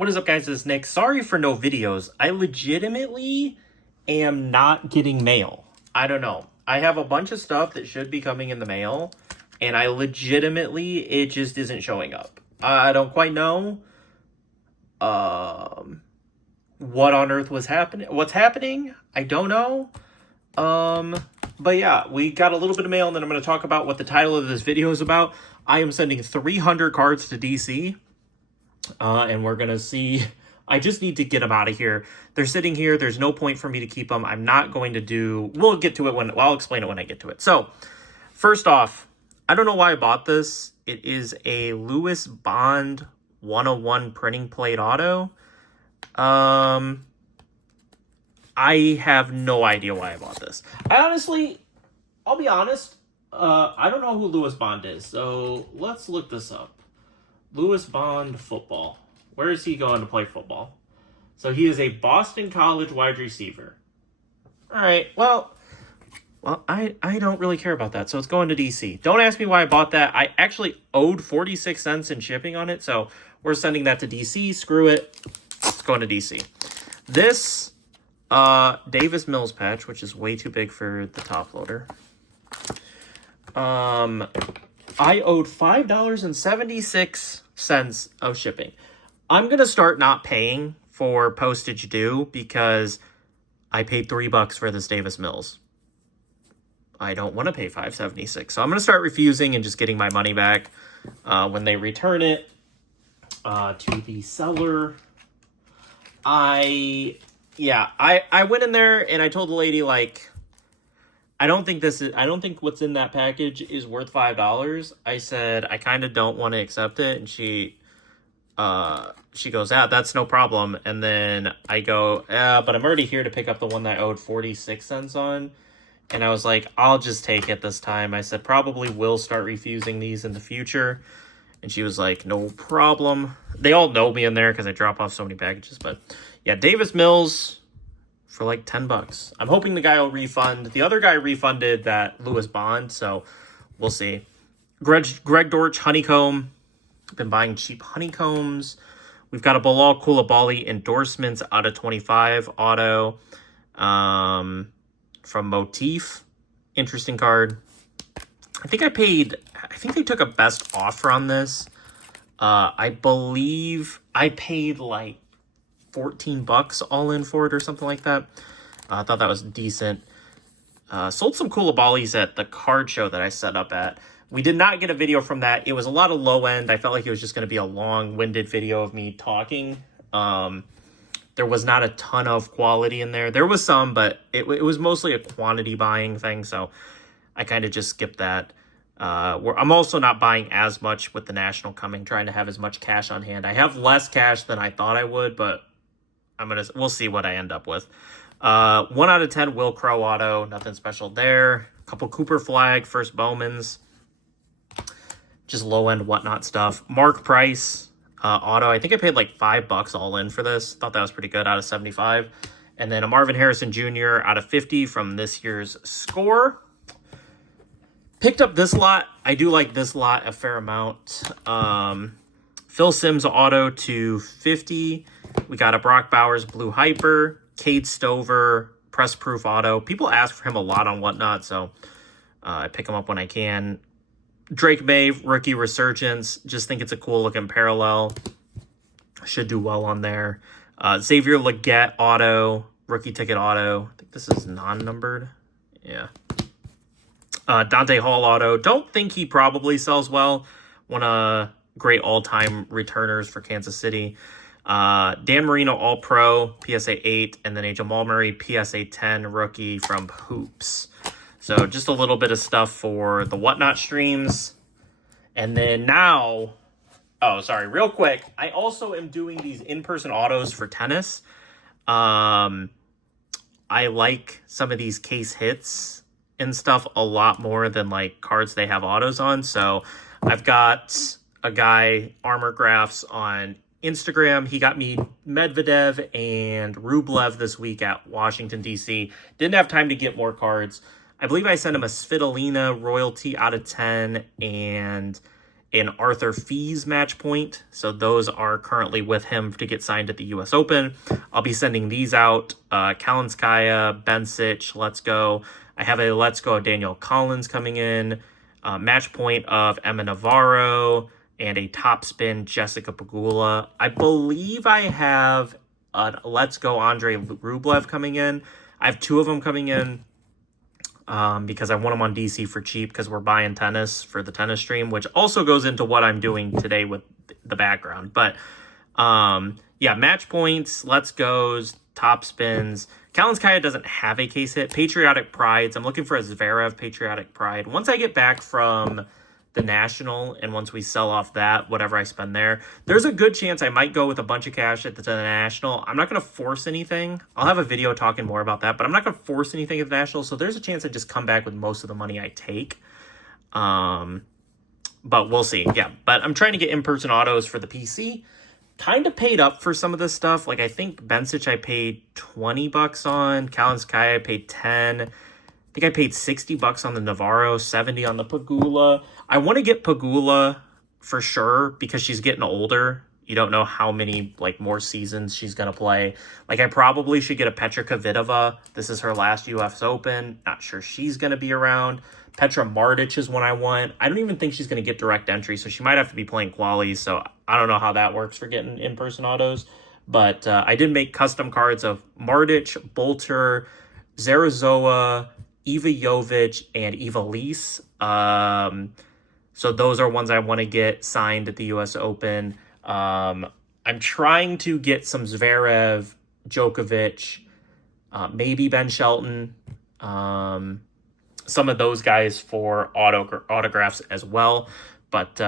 What is up, guys? This is Nick. Sorry for no videos. I legitimately am not getting mail. I don't know. I have a bunch of stuff that should be coming in the mail, and it just isn't showing up. I don't quite know what on earth was happening. What's happening? I don't know. But yeah, we got a little bit of mail, and then I'm going to talk about what the title of this video is about. I am sending 300 cards to DC. And we're going to see. I just need to get them out of here. They're sitting here. There's no point for me to keep them. I'm not going to do. We'll get to it I'll explain it when I get to it. So, first off, I don't know why I bought this. It is a Lewis Bond 101 printing plate auto. I have no idea why I bought this. I'll be honest. I don't know who Lewis Bond is. So, let's look this up. Lewis Bond football. Where is he going to play football? So he is a Boston College wide receiver. All right. Well, I don't really care about that. So it's going to DC. Don't ask me why I bought that. I actually owed 46 cents in shipping on it. So we're sending that to DC. Screw it. It's going to DC. This Davis Mills patch, which is way too big for the top loader. I owed $5.76 of shipping. I'm going to start not paying for postage due because I paid $3 for this Davis Mills. I don't want to pay $5.76. So I'm going to start refusing and just getting my money back when they return it to the seller. I went in there and I told the lady, like, I don't think what's in that package is worth $5. I said, I kind of don't want to accept it. And she goes, yeah, that's no problem. And then I go, yeah, but I'm already here to pick up the one that I owed 46 cents on. And I was like, I'll just take it this time. I said, probably will start refusing these in the future. And she was like, no problem. They all know me in there because I drop off so many packages. But yeah, Davis Mills for like $10. I'm hoping the guy will refund. The other guy refunded that Lewis Bond, so we'll see. Greg Dortch honeycomb. I've been buying cheap honeycombs. We've got a Bilal Coulibaly endorsements out of 25 auto from Motif. Interesting card. I think they took a best offer on this. I believe I paid like $14 all in for it or something like that. I thought that was decent. Sold some Coulibalys at the card show that I set up at. We did not get a video from that. It was a lot of low end. I felt like it was just going to be a long-winded video of me talking. There was not a ton of quality in there. There was some, but it was mostly a quantity buying thing, so I kind of just skipped that. I'm also not buying as much with the National coming, trying to have as much cash on hand. I have less cash than I thought I would, but we'll see what I end up with. 1 out of 10 Will Crow auto, nothing special there. A couple Cooper Flag, first Bowmans, just low end whatnot stuff. Mark Price auto, I think I paid like $5 all in for this. Thought that was pretty good out of 75. And then a Marvin Harrison Jr. out of 50 from this year's score. Picked up this lot. I do like this lot a fair amount. Phil Simms auto to 50. We got a Brock Bowers Blue Hyper, Cade Stover, Press Proof auto. People ask for him a lot on whatnot, so I pick him up when I can. Drake May, Rookie Resurgence. Just think it's a cool looking parallel. Should do well on there. Xavier Legette auto, Rookie Ticket auto. I think this is non-numbered. Yeah. Dante Hall auto. Don't think he probably sells well. One of great all-time returners for Kansas City. Dan Marino All-Pro, PSA 8, and then a Jamal Murray PSA 10 rookie from Hoops. So just a little bit of stuff for the Whatnot streams. And then now, real quick, I also am doing these in-person autos for tennis. I like some of these case hits and stuff a lot more than like cards they have autos on. So I've got a guy, Armor Graphs, on Instagram. He got me Medvedev and Rublev this week at Washington, D.C. Didn't have time to get more cards. I believe I sent him a Svitolina royalty out of 10 and an Arthur Fees match point. So those are currently with him to get signed at the US Open. I'll be sending these out. Kalinskaya, Bencic, Let's Go. I have a Let's Go Daniel Collins coming in. Match point of Emma Navarro. And a top spin Jessica Pegula. I believe I have a Let's Go Andre Rublev coming in. I have 2 of them coming in. Because I want them on DC for cheap because we're buying tennis for the tennis stream, which also goes into what I'm doing today with the background. But yeah, match points, Let's Go's, top spins. Kalinskaya doesn't have a case hit. Patriotic Prides. I'm looking for a Zverev Patriotic Pride. Once I get back from the National and once we sell off that, whatever I spend there, there's a good chance I might go with a bunch of cash at the National. I'm not going to force anything. I'll have a video talking more about that, but I'm not going to force anything at the National, so there's a chance I just come back with most of the money I take. But we'll see. Yeah, but I'm trying to get in-person autos for the PC. Kind of paid up for some of this stuff. Like, I think Bencic I paid $20 on. Kalinskaya I paid 10. I think I paid $60 on the Navarro, 70 on the Pegula. I want to get Pegula for sure because she's getting older. You don't know how many more seasons she's going to play. I probably should get a Petra Kvitova. This is her last US Open. Not sure she's going to be around. Petra Martic is one I want. I don't even think she's going to get direct entry, so she might have to be playing qualies. So I don't know how that works for getting in-person autos. But I did make custom cards of Martic, Bolter, Zarazoa, Eva Jovic, and Eva Lise. So those are ones I want to get signed at the US Open. I'm trying to get some Zverev, Djokovic, maybe Ben Shelton, some of those guys for autographs as well. But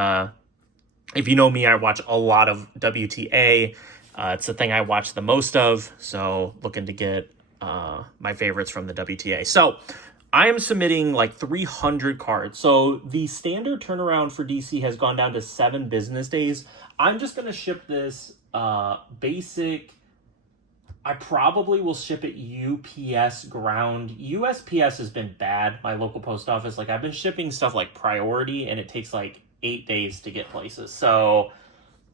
if you know me, I watch a lot of WTA. It's the thing I watch the most of. So looking to get my favorites from the WTA. So I am submitting 300 cards. So the standard turnaround for DC has gone down to 7 business days. I'm just going to ship this basic. I probably will ship it UPS ground. USPS has been bad, my local post office. I've been shipping stuff like priority, and it takes 8 days to get places. So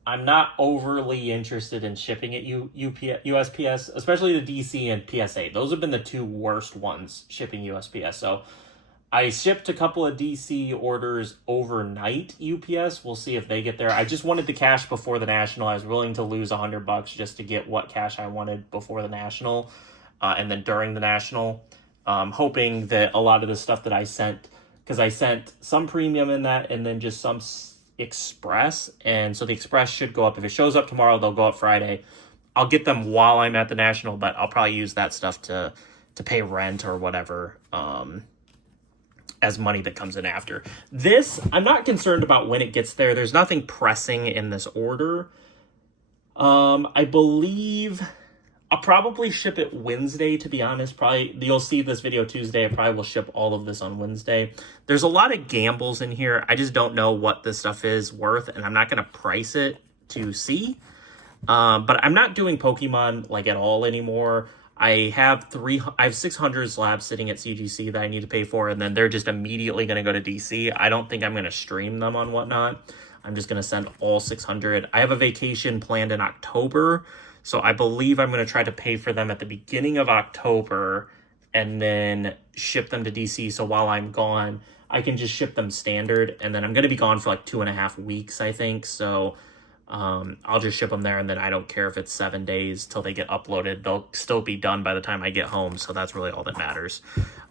I'm not overly interested in shipping it USPS, especially the DC and PSA. Those have been the 2 worst ones shipping USPS. So I shipped a couple of DC orders overnight UPS. We'll see if they get there. I just wanted the cash before the National. I was willing to lose $100 just to get what cash I wanted before the National and then during the National. Hoping that a lot of the stuff that I sent, because I sent some premium in that and then just some Express, and so the Express should go up. If it shows up tomorrow, they'll go up Friday. I'll get them while I'm at the National, but I'll probably use that stuff to pay rent or whatever as money that comes in after. This, I'm not concerned about when it gets there. There's nothing pressing in this order. I believe I'll probably ship it Wednesday, to be honest. Probably you'll see this video Tuesday. I probably will ship all of this on Wednesday. There's a lot of gambles in here. I just don't know what this stuff is worth, and I'm not going to price it to see. But I'm not doing Pokemon at all anymore. I have 600 slabs sitting at CGC that I need to pay for, and then they're just immediately going to go to DC. I don't think I'm going to stream them on whatnot. I'm just going to send all 600. I have a vacation planned in October, so I believe I'm going to try to pay for them at the beginning of October and then ship them to DC. So while I'm gone, I can just ship them standard, and then I'm going to be gone for 2.5 weeks, I think. So I'll just ship them there, and then I don't care if it's 7 days till they get uploaded. They'll still be done by the time I get home, so that's really all that matters.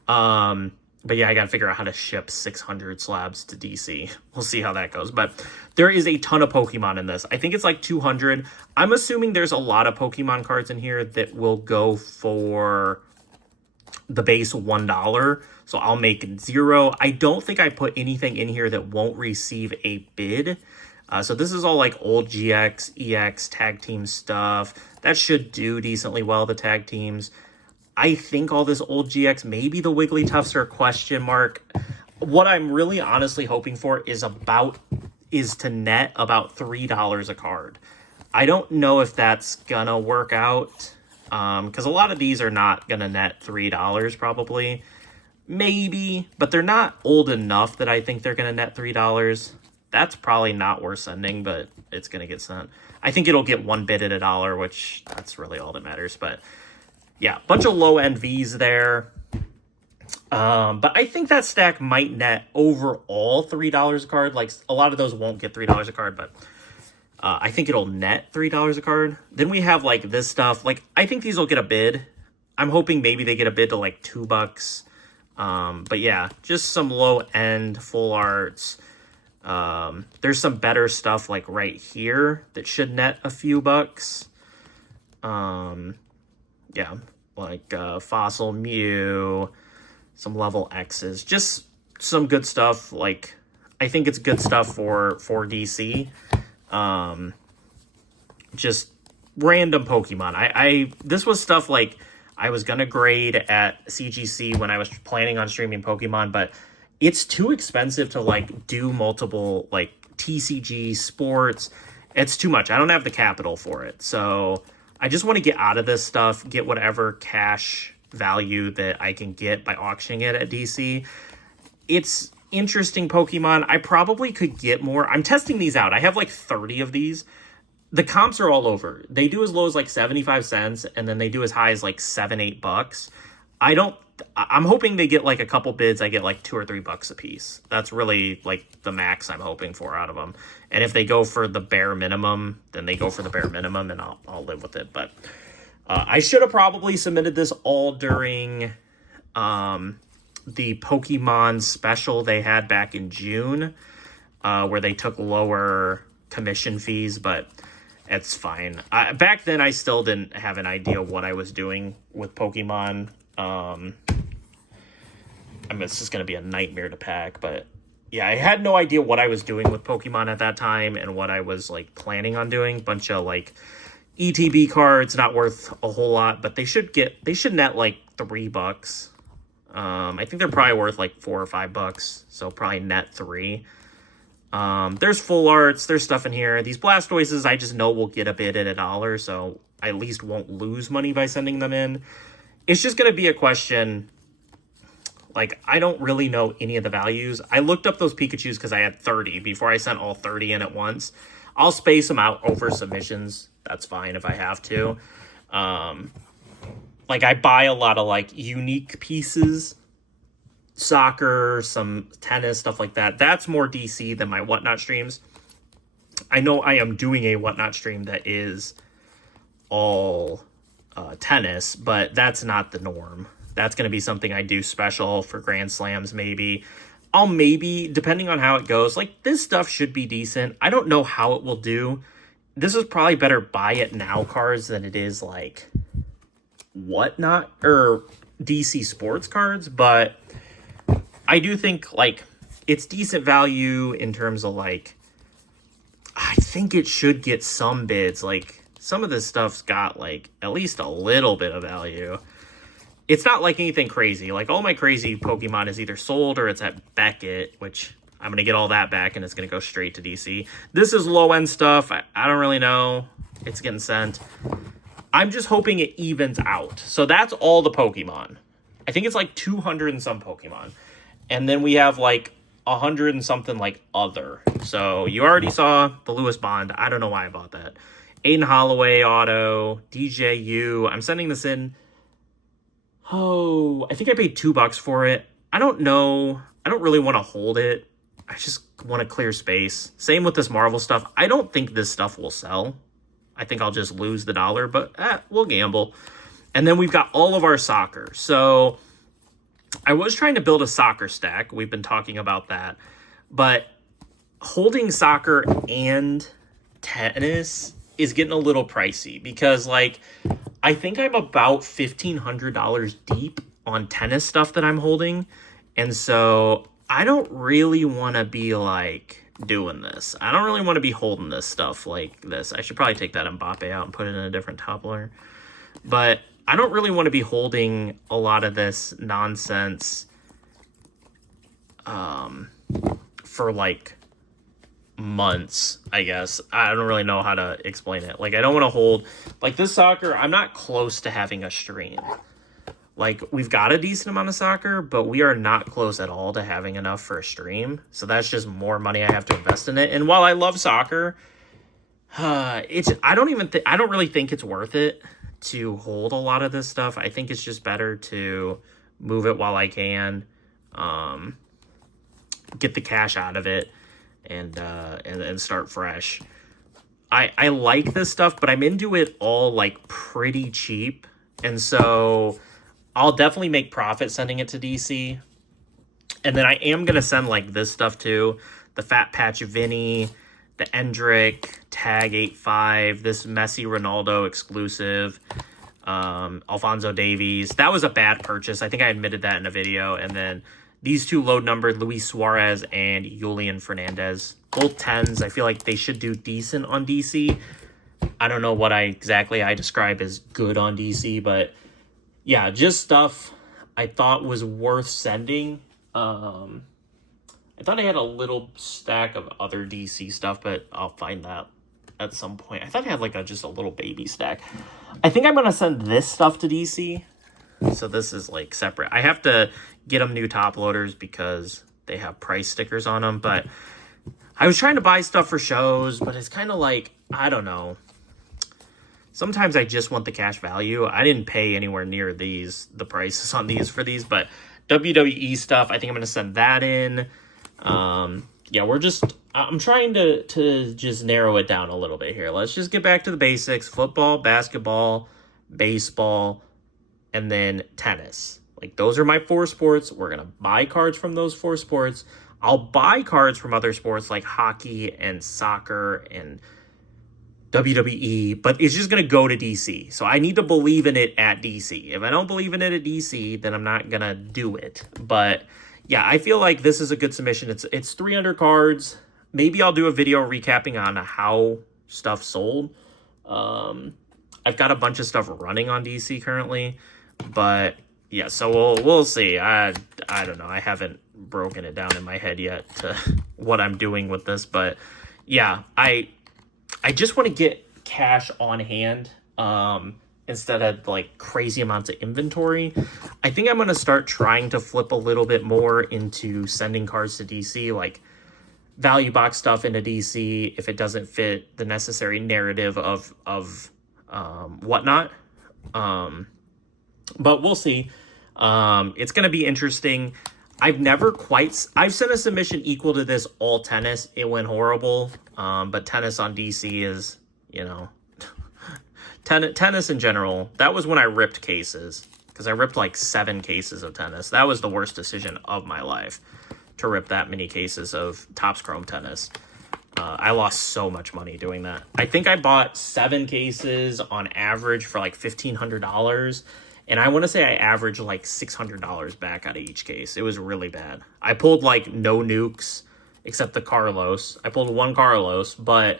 But yeah, I got to figure out how to ship 600 slabs to DC. We'll see how that goes. But there is a ton of Pokemon in this. I think it's 200. I'm assuming there's a lot of Pokemon cards in here that will go for the base $1. So I'll make 0. I don't think I put anything in here that won't receive a bid. So this is all old GX, EX, tag team stuff. That should do decently well, the tag teams. I think all this old GX, maybe the Wigglytuffs are a question mark. What I'm really honestly hoping for is to net about $3 a card. I don't know if that's gonna work out, because a lot of these are not gonna net $3 probably. Maybe, but they're not old enough that I think they're gonna net $3. That's probably not worth sending, but it's going to get sent. I think it'll get one bid at $1, which that's really all that matters. But yeah, bunch of low-end Vs there. But I think that stack might net overall $3 a card. Like, a lot of those won't get $3 a card, but I think it'll net $3 a card. Then we have, like, this stuff. Like, I think these will get a bid. I'm hoping maybe they get a bid to, like, $2. But yeah, just some low-end full arts. There's some better stuff, like, right here that should net a few bucks. Yeah, like, Fossil Mew, some level X's, just some good stuff. Like, I think it's good stuff for DC. Just random Pokemon. This was stuff like I was gonna grade at CGC when I was planning on streaming Pokemon, but it's too expensive to like do multiple like TCG sports. It's too much. I don't have the capital for it, so I just want to get out of this stuff, get whatever cash value that I can get by auctioning it at DC. It's interesting Pokemon. I probably could get more. I'm testing these out. I have like 30 of these. The comps are all over. They do as low as like 75 cents, and then they do as high as like $7-8. I'm hoping they get like a couple bids. I get like $2 or $3 a piece. That's really like the max I'm hoping for out of them. And if they go for the bare minimum, then they go for the bare minimum, and I'll live with it. But I should have probably submitted this all during the Pokemon special they had back in June, where they took lower commission fees, but it's fine. Back then, I still didn't have an idea what I was doing with Pokemon. I mean, it's just going to be a nightmare to pack, but yeah, I had no idea what I was doing with Pokemon at that time and what I was like planning on doing. Bunch of like ETB cards, not worth a whole lot, but they should net like $3. I think they're probably worth like $4 or $5, so probably net 3. There's full arts, there's stuff in here. These Blastoises, I just know will get a bid at $1, so I at least won't lose money by sending them in. It's just going to be a question. Like, I don't really know any of the values. I looked up those Pikachus because I had 30 before I sent all 30 in at once. I'll space them out over submissions. That's fine if I have to. Like, I buy a lot of, like, unique pieces. Soccer, some tennis, stuff like that. That's more DC than my Whatnot streams. I know I am doing a Whatnot stream that is all tennis, but that's not the norm. That's going to be something I do special for Grand Slams, maybe. I'll maybe, depending on how it goes, like, this stuff should be decent. I don't know how it will do. This is probably better buy it now cards than it is, like, Whatnot, or DC Sports cards, but I do think, like, it's decent value in terms of, like, I think it should get some bids. Like, some of this stuff's got, like, at least a little bit of value. It's not, like, anything crazy. Like, all my crazy Pokemon is either sold or it's at Beckett, which I'm going to get all that back, and it's going to go straight to DC. This is low-end stuff. I don't really know. It's getting sent. I'm just hoping it evens out. So that's all the Pokemon. I think it's, like, 200 and some Pokemon. And then we have, like, 100 and something, like, other. So you already saw the Lewis Bond. I don't know why I bought that. Aiden Holloway auto, DJU. I'm sending this in. Oh, I think I paid $2 for it. I don't know. I don't really want to hold it. I just want to clear space. Same with this Marvel stuff. I don't think this stuff will sell. I think I'll just lose the $1, but we'll gamble. And then we've got all of our soccer. So I was trying to build a soccer stack. We've been talking about that. But holding soccer and tennis is getting a little pricey because, like, I think I'm about $1,500 deep on tennis stuff that I'm holding. And so I don't really want to be, like, doing this. I don't really want to be holding this stuff like this. I should probably take that Mbappe out and put it in a different toppler. But I don't really want to be holding a lot of this nonsense for, like, months, I guess. I don't really know how to explain it. Like, I don't want to hold, like, this soccer, I'm not close to having a stream. Like, we've got a decent amount of soccer, but we are not close at all to having enough for a stream. So that's just more money I have to invest in it. And while I love soccer, I don't really think it's worth it to hold a lot of this stuff. I think it's just better to move it while I can, get the cash out of it, and start fresh. I like this stuff, but I'm into it all like pretty cheap, and so I'll definitely make profit sending it to DC. And then I am gonna send like this stuff too, the Fat Patch Vinny, the Endrick, Tag 85, this Messi Ronaldo exclusive, Alphonso Davies. That was a bad purchase. I think I admitted that in a video. And then these two low numbered, Luis Suarez and Julian Fernandez. Both 10s. I feel like they should do decent on DC. I don't know what I describe as good on DC, but yeah, just stuff I thought was worth sending. I thought I had a little stack of other DC stuff, but I'll find that at some point. I thought I had like just a little baby stack. I think I'm going to send this stuff to DC. So this is like separate. I have to get them new top loaders because they have price stickers on them. But I was trying to buy stuff for shows, but it's kind of like, I don't know. Sometimes I just want the cash value. I didn't pay anywhere near the prices on these for these, but WWE stuff, I think I'm going to send that in. Yeah, I'm trying to just narrow it down a little bit here. Let's just get back to the basics: football, basketball, baseball, and then tennis. Like, those are my 4 sports. We're going to buy cards from those 4 sports. I'll buy cards from other sports like hockey and soccer and WWE, but it's just going to go to DC. So I need to believe in it at DC. If I don't believe in it at DC, then I'm not going to do it. But yeah, I feel like this is a good submission. It's 300 cards. Maybe I'll do a video recapping on how stuff sold. I've got a bunch of stuff running on DC currently, but yeah, so we'll see. I don't know. I haven't broken it down in my head yet to what I'm doing with this, but yeah, I just want to get cash on hand instead of like crazy amounts of inventory. I think I'm going to start trying to flip a little bit more into sending cards to DC, like value box stuff into DC if it doesn't fit the necessary narrative of whatnot. But we'll see. It's going to be interesting. I've sent a submission equal to this all tennis. It went horrible. But tennis on DC is, tennis in general. That was when I ripped cases, because I ripped like 7 cases of tennis. That was the worst decision of my life, to rip that many cases of Topps Chrome tennis. I lost so much money doing that. I think I bought 7 cases on average for like $1,500. And I want to say I averaged like $600 back out of each case. It was really bad. I pulled like no nukes except the Carlos. I pulled 1 Carlos, but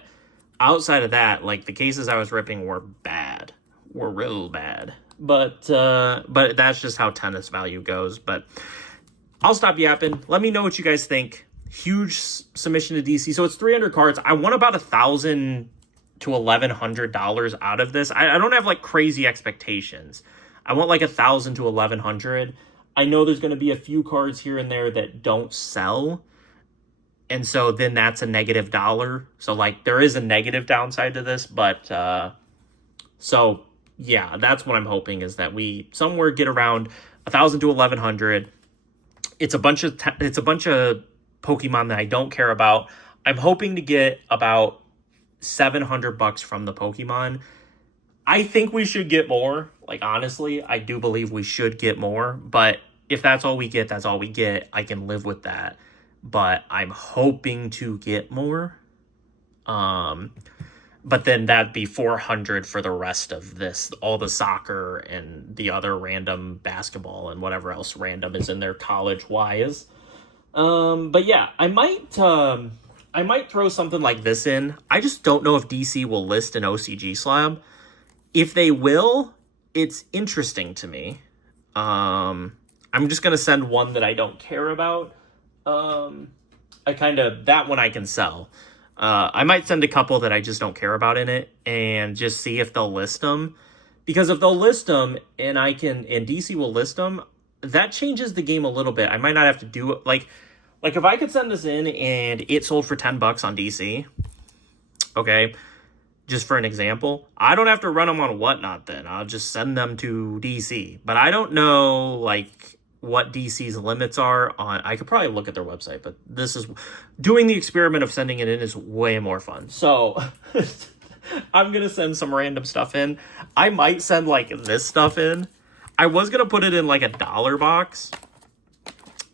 outside of that, like the cases I was ripping were bad. Were real bad. But that's just how tennis value goes. But I'll stop yapping. Let me know what you guys think. Huge submission to DC. So it's 300 cards. I want about $1,000 to $1,100 out of this. I don't have like crazy expectations. I want like $1,000 to $1,100. I know there's going to be a few cards here and there that don't sell, and so then that's a negative dollar. So like there is a negative downside to this, but so yeah, that's what I'm hoping, is that we somewhere get around $1,000 to $1,100. It's a bunch of Pokemon that I don't care about. I'm hoping to get about $700 from the Pokemon. I think we should get more. Like, honestly, I do believe we should get more. But if that's all we get, that's all we get. I can live with that. But I'm hoping to get more. But then that'd be $400 for the rest of this. All the soccer and the other random basketball and whatever else random is in there college-wise. But yeah, I might throw something like this in. I just don't know if DC will list an OCG slab. If they will, it's interesting to me. I'm just going to send one that I don't care about. That one I can sell. I might send a couple that I just don't care about in it and just see if they'll list them. Because if they'll list them and DC will list them, that changes the game a little bit. I might not have to do it. Like if I could send this in and it sold for $10 on DC, okay, just for an example, I don't have to run them on Whatnot then. I'll just send them to DC. But I don't know, like, what DC's limits are on. I could probably look at their website, but this is doing the experiment of sending it in is way more fun. So I'm going to send some random stuff in. I might send, like, this stuff in. I was going to put it in, like, a $1 box.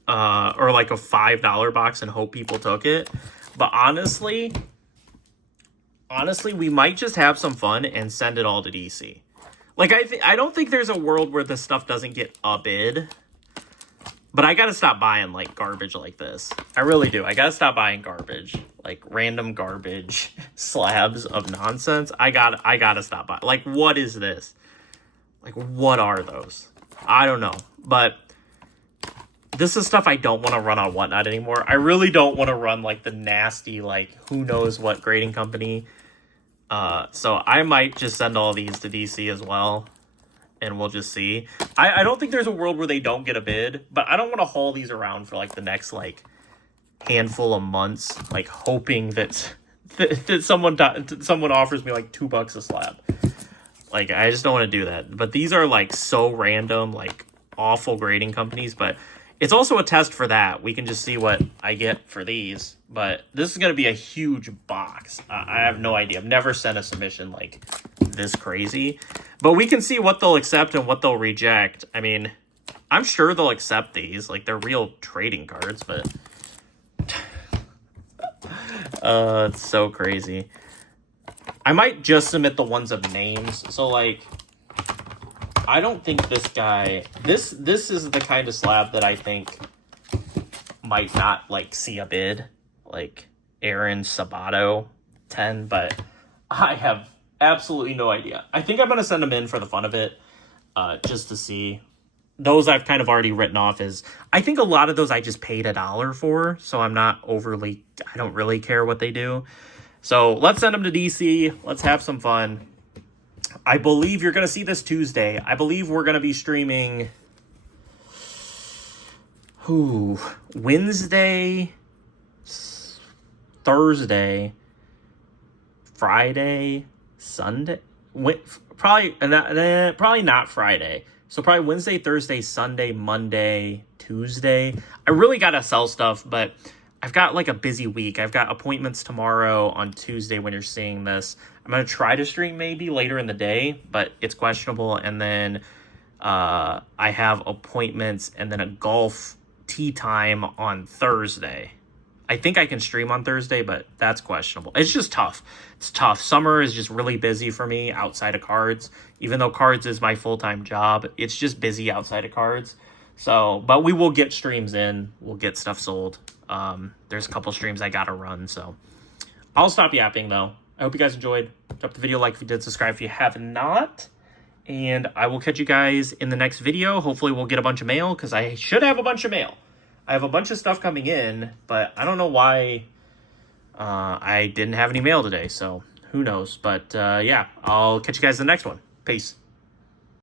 Or, like, a $5 box and hope people took it. But honestly, we might just have some fun and send it all to DC. Like, I don't think there's a world where this stuff doesn't get a bid. But I got to stop buying, like, garbage like this. I really do. I got to stop buying garbage. Like, random garbage slabs of nonsense. I got to stop buying. Like, what is this? Like, what are those? I don't know. But this is stuff I don't want to run on Whatnot anymore. I really don't want to run, like, the nasty, like, who knows what grading company. So I might just send all these to DC as well. And we'll just see. I don't think there's a world where they don't get a bid. But I don't want to haul these around for, like, the next, like, handful of months. Like, hoping that someone offers me, like, $2 a slab. Like, I just don't want to do that. But these are, like, so random, like, awful grading companies. But it's also a test for that. We can just see what I get for these. But this is going to be a huge box. I have no idea. I've never sent a submission, like, this crazy. But we can see what they'll accept and what they'll reject. I mean, I'm sure they'll accept these. Like, they're real trading cards, but it's so crazy. I might just submit the ones of names. So, like, I don't think this guy... This is the kind of slab that I think might not, like, see a bid. Like, Aaron Sabato 10. But I have absolutely no idea. I think I'm going to send them in for the fun of it. Just to see. Those I've kind of already written off as... I think a lot of those I just paid $1 for. So I'm not overly... I don't really care what they do. So let's send them to DC. Let's have some fun. I believe you're going to see this Tuesday. I believe we're going to be streaming... Wednesday, Thursday, Friday, Sunday. Probably not Friday. So probably Wednesday, Thursday, Sunday, Monday, Tuesday. I really got to sell stuff, but I've got like a busy week. I've got appointments tomorrow on Tuesday when you're seeing this. I'm going to try to stream maybe later in the day, but it's questionable. And then I have appointments and then a golf tee time on Thursday. I think I can stream on Thursday, but that's questionable. It's just tough. It's tough. Summer is just really busy for me outside of cards. Even though cards is my full-time job, it's just busy outside of cards. So, but we will get streams in. We'll get stuff sold. There's a couple streams I gotta run, so I'll stop yapping though. I hope you guys enjoyed. Drop the video a like if you did, subscribe if you have not. And I will catch you guys in the next video. Hopefully we'll get a bunch of mail, because I should have a bunch of mail. I have a bunch of stuff coming in, but I don't know why I didn't have any mail today, so who knows. But yeah, I'll catch you guys in the next one. Peace.